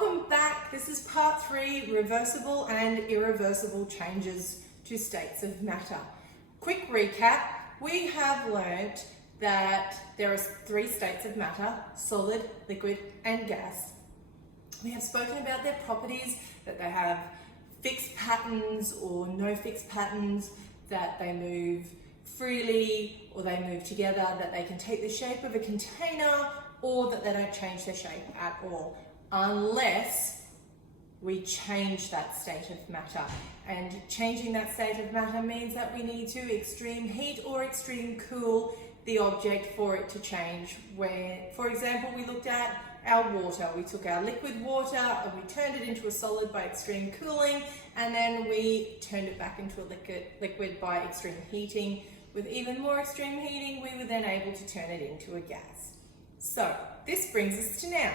Welcome back. This is part 3, reversible and irreversible changes to states of matter. Quick recap, we have learnt that there are 3 states of matter: solid, liquid and gas. We have spoken about their properties, that they have fixed patterns or no fixed patterns, that they move freely or they move together, that they can take the shape of a container, or that they don't change their shape at all, unless we change that state of matter. And changing that state of matter means that we need to extreme heat or extreme cool the object for it to change. Where, for example, we looked at our water. We took our liquid water and we turned it into a solid by extreme cooling, and then we turned it back into a liquid by extreme heating. With even more extreme heating, we were then able to turn it into a gas. So this brings us to now.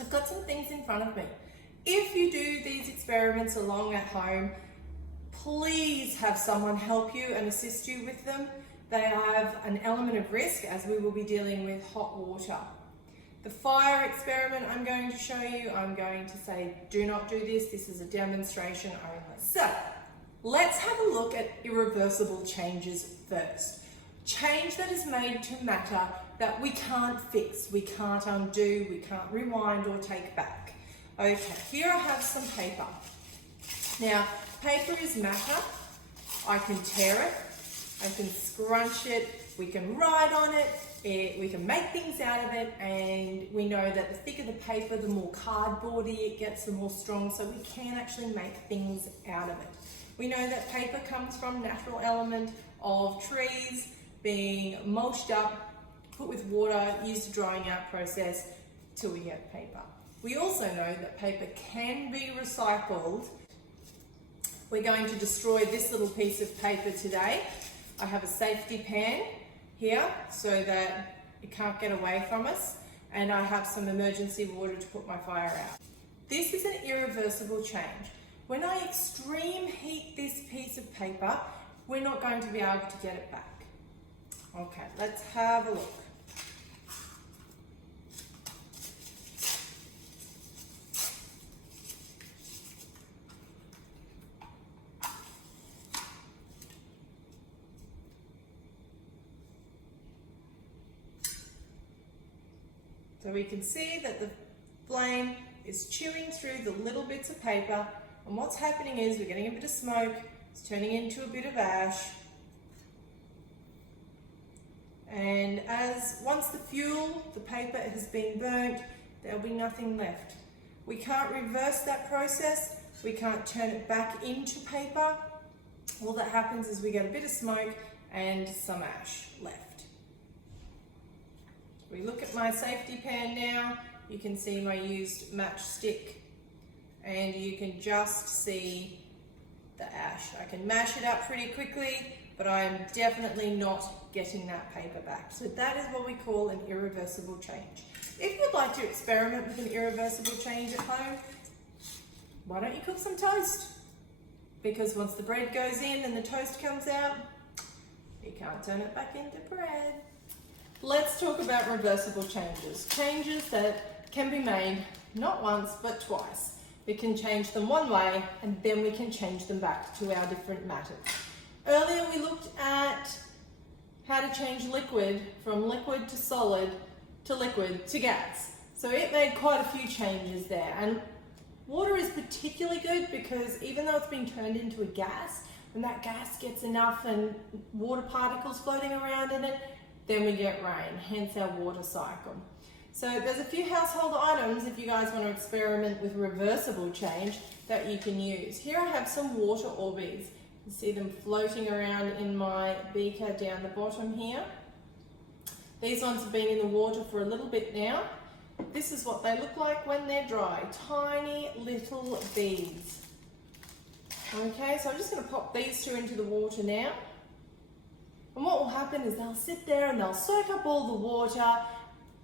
I've got some things in front of me. If you do these experiments along at home, please have someone help you and assist you with them. They have an element of risk, as we will be dealing with hot water. The fire experiment I'm going to show you, I'm going to say do not do this. This is a demonstration only. So let's have a look at irreversible changes first. Change that is made to matter that we can't fix, we can't undo, we can't rewind or take back. Okay, here I have some paper. Now, paper is matter. I can tear it, I can scrunch it, we can write on it, we can make things out of it, and we know that the thicker the paper, the more cardboardy it gets, the more strong, so we can actually make things out of it. We know that paper comes from natural element of trees being mulched up, put with water, used to drying out process till we get paper. We also know that paper can be recycled. We're going to destroy this little piece of paper today. I have a safety pan here so that it can't get away from us, and I have some emergency water to put my fire out. This is an irreversible change. When I extreme heat this piece of paper, we're not going to be able to get it back. Okay, let's have a look. So we can see that the flame is chewing through the little bits of paper, and what's happening is we're getting a bit of smoke, it's turning into a bit of ash, and once the fuel, the paper has been burnt, there'll be nothing left. We can't reverse that process, we can't turn it back into paper. All that happens is we get a bit of smoke and some ash left. We look at my safety pan now, you can see my used matchstick, and you can just see the ash. I can mash it up pretty quickly, but I am definitely not getting that paper back. So that is what we call an irreversible change. If you'd like to experiment with an irreversible change at home, why don't you cook some toast? Because once the bread goes in and the toast comes out, you can't turn it back into bread. Let's talk about reversible changes. Changes that can be made not once, but twice. We can change them one way, and then we can change them back to our different matters. Earlier we looked at how to change liquid from liquid to solid to liquid to gas. So it made quite a few changes there. And water is particularly good because even though it's been turned into a gas, when that gas gets enough and water particles floating around in it, then we get rain, hence our water cycle. So there's a few household items, if you guys want to experiment with reversible change, that you can use. Here I have some water Orbeez. You see them floating around in my beaker down the bottom here. These ones have been in the water for a little bit now. This is what they look like when they're dry, tiny little beads. Okay, so I'm just going to pop these 2 into the water now. And what will happen is they'll sit there and they'll soak up all the water,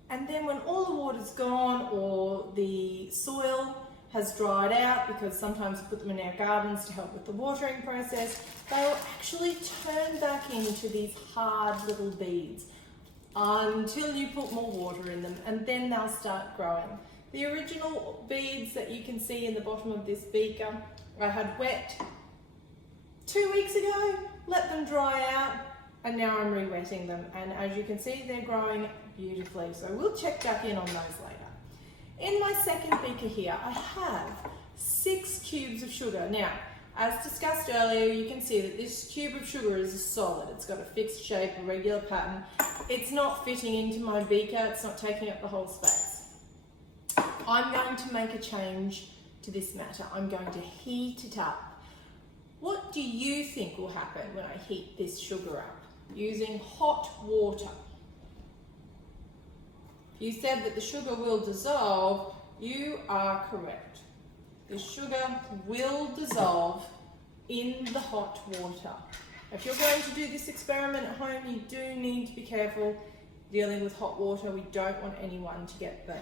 and then when all the water's gone or the soil has dried out, because sometimes we put them in our gardens to help with the watering process, they'll actually turn back into these hard little beads until you put more water in them, and then they'll start growing. The original beads that you can see in the bottom of this beaker, I had wet 2 weeks ago, let them dry out, and now I'm re-wetting them. And as you can see, they're growing beautifully. So we'll check back in on those later. In my second beaker here, I have 6 cubes of sugar. Now, as discussed earlier, you can see that this cube of sugar is a solid. It's got a fixed shape, a regular pattern. It's not fitting into my beaker. It's not taking up the whole space. I'm going to make a change to this matter. I'm going to heat it up. What do you think will happen when I heat this sugar up? Using hot water. You said that the sugar will dissolve. You are correct. The sugar will dissolve in the hot water. If you're going to do this experiment at home, you do need to be careful dealing with hot water. We don't want anyone to get burnt.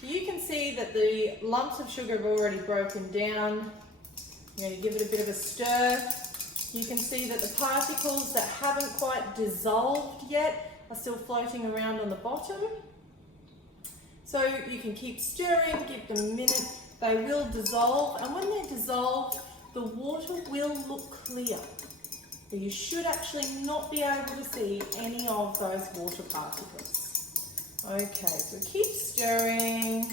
You can see that the lumps of sugar have already broken down. I'm going to give it a bit of a stir. You can see that the particles that haven't quite dissolved yet are still floating around on the bottom. So you can keep stirring, give them a minute. They will dissolve, and when they're dissolved, the water will look clear. But you should actually not be able to see any of those water particles. Okay, so keep stirring.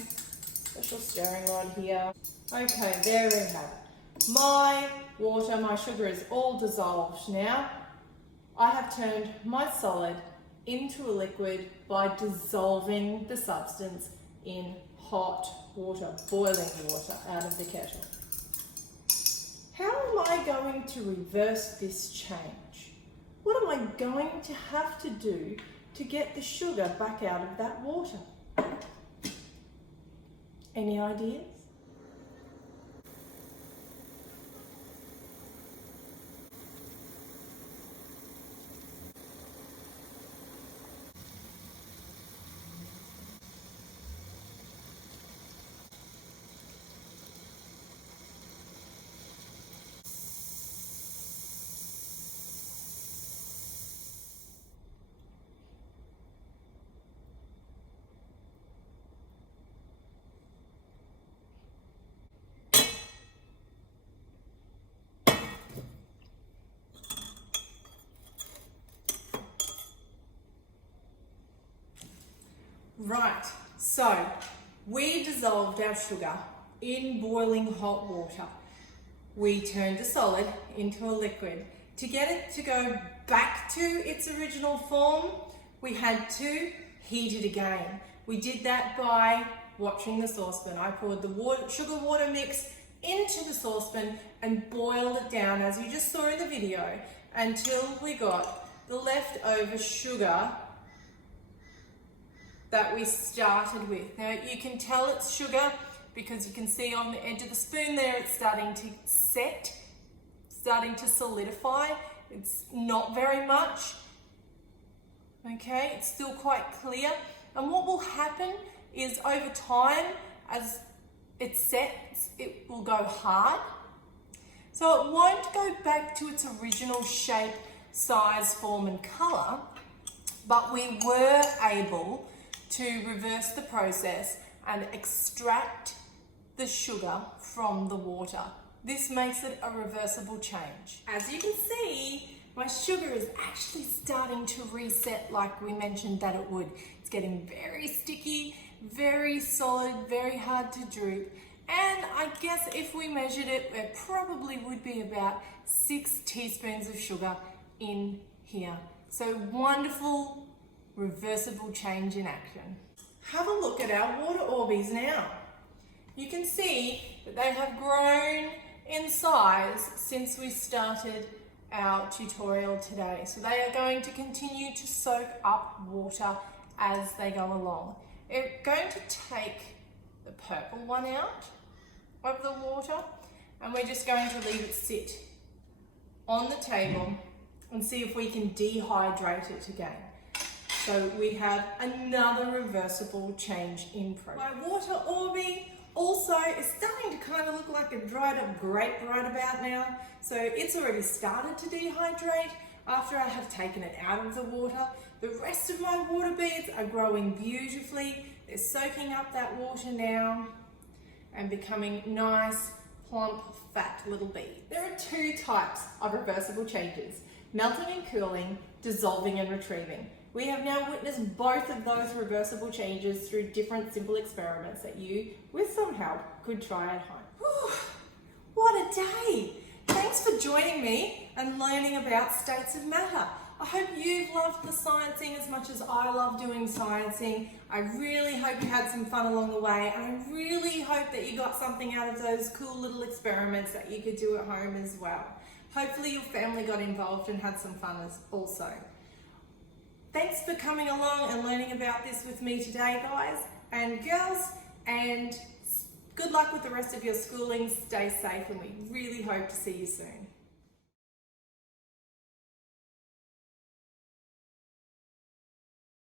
Special stirring rod here. Okay, there we have it. My water, my sugar is all dissolved now. I have turned my solid into a liquid by dissolving the substance in hot water, boiling water out of the kettle. How am I going to reverse this change? What am I going to have to do to get the sugar back out of that water? Any ideas? Right, so we dissolved our sugar in boiling hot water. We turned a solid into a liquid. To get it to go back to its original form, we had to heat it again. We did that by watching the saucepan. I poured the sugar water mix into the saucepan and boiled it down, as you just saw in the video, until we got the leftover sugar that we started with. Now you can tell it's sugar because you can see on the edge of the spoon there it's starting to set, starting to solidify. It's not very much, okay? It's still quite clear. And what will happen is over time, as it sets, it will go hard. So it won't go back to its original shape, size, form and colour, but we were able to reverse the process and extract the sugar from the water. This makes it a reversible change. As you can see, my sugar is actually starting to reset like we mentioned that it would. It's getting very sticky, very solid, very hard to droop. And I guess if we measured it, it probably would be about 6 teaspoons of sugar in here. So wonderful, reversible change in action. Have a look at our water Orbeez now. You can see that they have grown in size since we started our tutorial today. So they are going to continue to soak up water as they go along. We're going to take the purple one out of the water and we're just going to leave it sit on the table and see if we can dehydrate it again. So we have another reversible change in progress. My water Orbeez also is starting to kind of look like a dried up grape right about now. So it's already started to dehydrate. after I have taken it out of the water, the rest of my water beads are growing beautifully. They're soaking up that water now and becoming nice, plump, fat little beads. There are two types of reversible changes: melting and cooling, dissolving and retrieving. We have now witnessed both of those reversible changes through different simple experiments that you, with some help, could try at home. Whew, what a day! Thanks for joining me and learning about states of matter. I hope you've loved the sciencing as much as I love doing sciencing. I really hope you had some fun along the way, and I really hope that you got something out of those cool little experiments that you could do at home as well. Hopefully your family got involved and had some fun also. Thanks for coming along and learning about this with me today, guys and girls, and good luck with the rest of your schooling. Stay safe, and we really hope to see you soon.